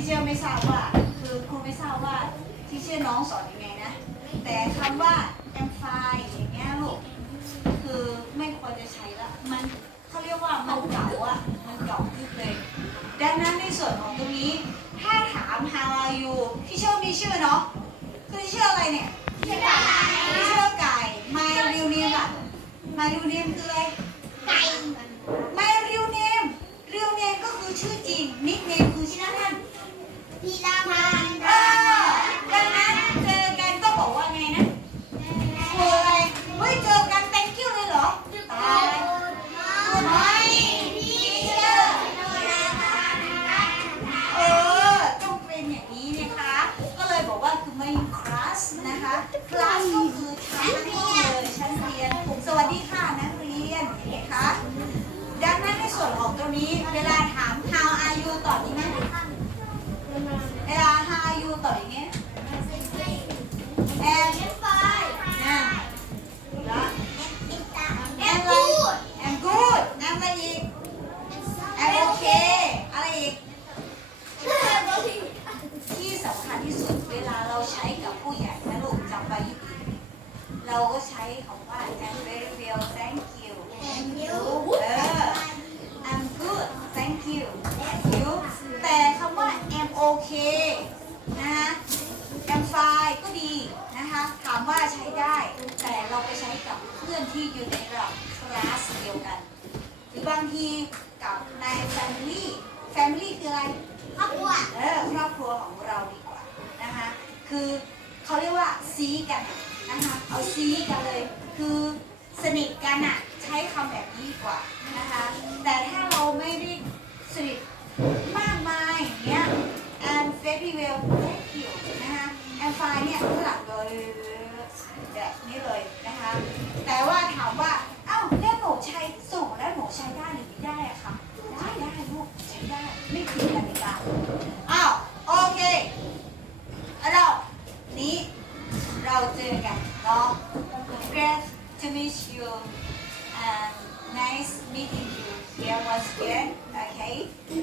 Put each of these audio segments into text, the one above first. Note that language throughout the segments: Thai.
ที่เชื่อไม่ทราบว่าคือครูไม่ทราบว่าที่เชื่อน้องสอนยังไงนะ แต่คำว่า am fine อย่างเงี้ยลูกคือไม่ควรจะใช้ละ มันเขาเรียกว่ามันเก่าอะมันเก่าขึ้นเลย ดังนั้นในส่วนของตรงนี้ ถ้าถาม how are you พี่เชื่อมีชื่อเนาะคือชื่ออะไรเนี่ยชื่อไก่พี่ชื่อไก่ my real name อะ my real name คืออะไร พีราพันธ์เออดังนั้นเจอกันต้องบอกว่าไงนะโอ้อะไรเฮ้ยเจอกัน thank you เลยเหรอตาย Good morning teacher เออต้องเป็นอย่างนี้นะคะ ก็เลยบอกว่าคือไม่ class นะคะ class ก็คือชั้นห้องเลยชั้นเรียนผมสวัสดีค่ะนักเรียนอย่างนี้นะคะดังนั้นในส่วนของตรงนี้เวลาถาม how are you ตอบยังไงเที่อยู่ในระดับคลาสเดียวกัน หรือบางทีกับใน family family คืออะไรครอบครัวเออครอบครัวของเราดีกว่านะคะคือเขาเรียกว่าซีกันนะคะเอาซีกันเลยคือ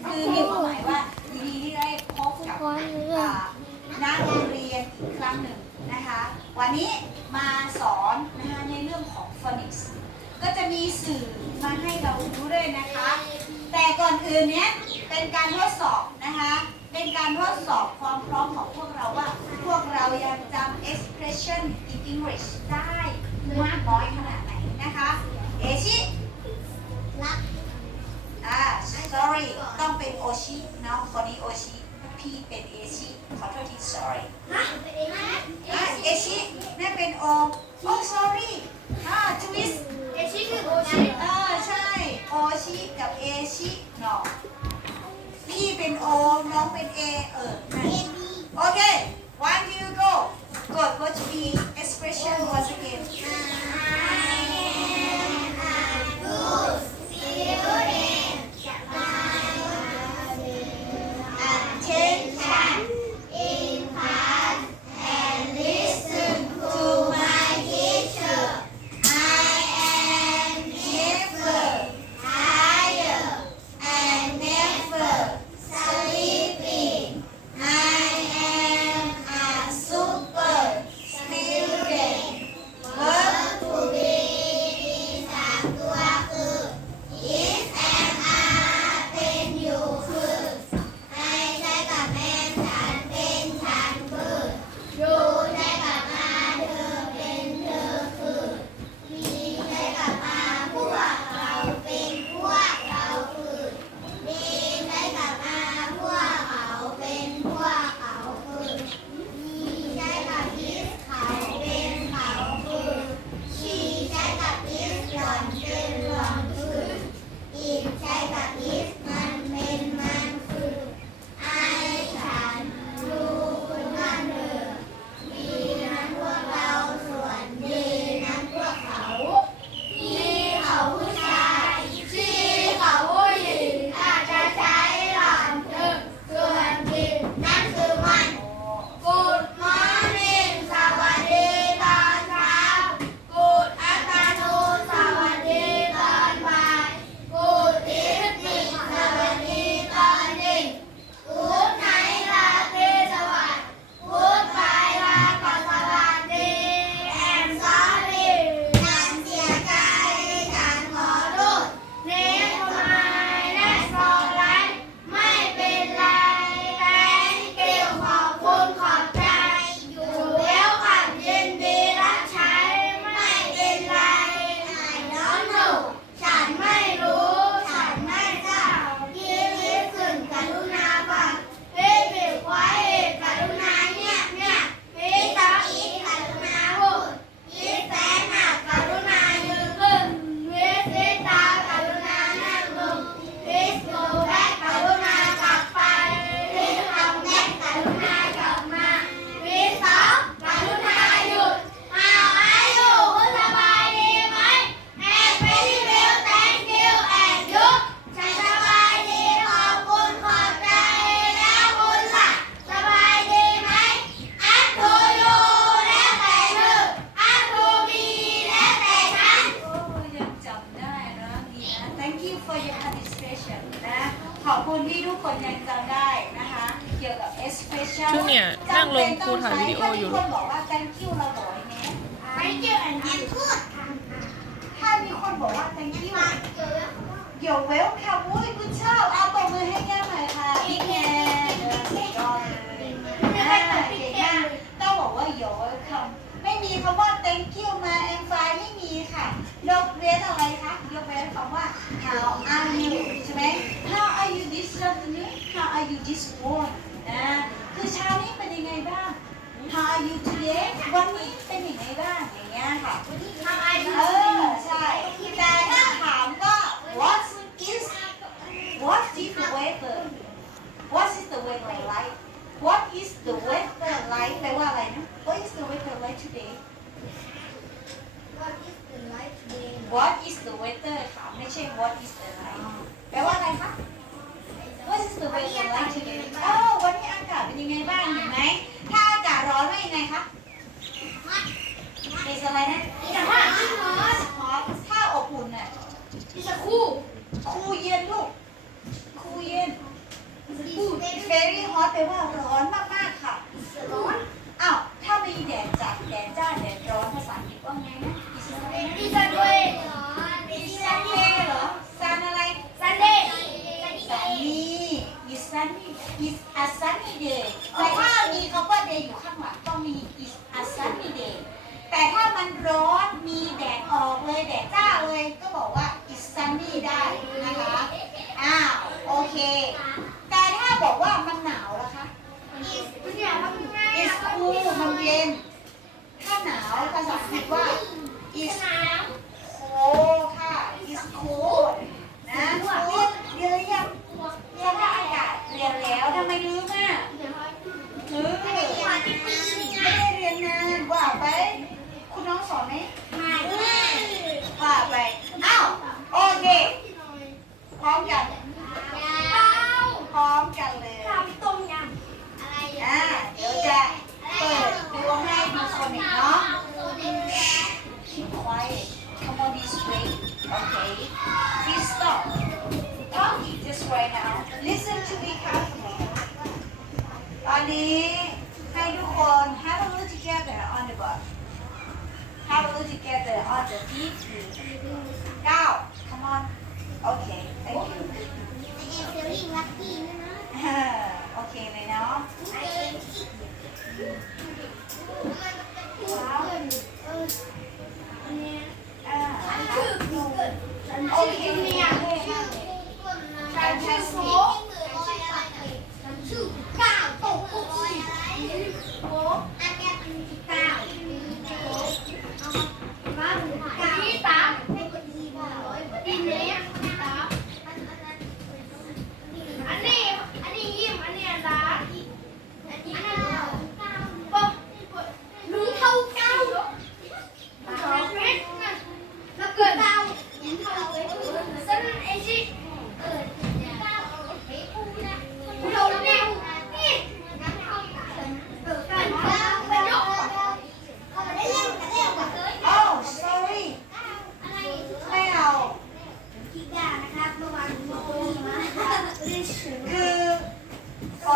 คือมีความหมายว่ายินดีที่ได้พบกับอ่านักเรียนอีกครั้งหนึ่งนะคะ วันนี้มาสอนนะคะในเรื่องของ phonics ก็จะมีสื่อมาให้เรารู้ด้วยนะคะ แต่ก่อนอื่นเนี้ยเป็นการทดสอบนะคะ เป็นการทดสอบความพร้อมของพวกเราว่า พวกเรายังจำ expression in English ได้มากน้อยขนาดไหนนะคะ เอชิ เป็นโอชิเนาะคนนี้โอชิ พี่เป็นเอชิ ขอโทษที sorry อะเอชินั่นเป็นโอ oh sorry อ่า twist เออใช่ โอชิกับเอชิเนาะพี่เป็นโอ น้องเป็นเอ เออนั่นโอเค one two go กด what to be expression once again thank you you're welcome โอ้ยคุณชอบเอาตบมือให้แก้มหน่อยค่ะพี่แกเออสุดยอดเลยอ่าเก่งมต้องบอกว่า you're welcome ไม่มีคำว่า thank you มา I'm fine ไม่มีค่ะยกเว้นอะไรคะยกเว้นคำว่า how are you ใช่ไหม how are you this afternoon how are you this morning นะคือเช้านี้เป็นยังไงบ้าง how are you today วันนี้เป็นยังไงบ้างอย่างเงี้ยค่ะ ทำอะไร เออใช่ แต่ถ้าถามว่า what is what is the weather what is the weather like what is the weather like แปลว่าอะไรนะ what is the weather like today what is the weather ค่ะ ไม่ใช่ what is the like แปลว่าอะไรคะ what is the weather like today เออวันนี้อากาศเป็นยังไงบ้างเห็นไหม ถ้าอากาศร้อนว่ายังไงคะเป็นอะไรนะถ้าอบอุ่นน่ะคูเย็นลูก คูเย็น very hot แปลว่าร้อนมากๆค่ะอ้าว ถ้ามีแดดจัดแดดจ้าแดดร้อนภาษาอังกฤษว่าไงนะ is sunny เหรอ sun อะไร sunny is sunny is a sunny day แต่ถ้ามีคำว่า day อยู่ข้างหลังต้องมี is a sunny day แต่ถ้ามันร้อนมีแดดออกเลยแดดจ้าเลย ก็บอกว่า is sunny ได้นะคะ อ้าว โอเค แต่ถ้าบอกว่ามันหนาวล่ะคะ is cool มันเย็น ถ้าหนาวภาษาอังกฤษว่า is cold ค่ะ is cold นะเรียนเรียนหรือยังเรียนว่าอากาศเรียนแล้วทำไมลืมอะเออไม่ได้เรียนนานว่าไป คุณน้องสอนไหม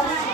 Amen.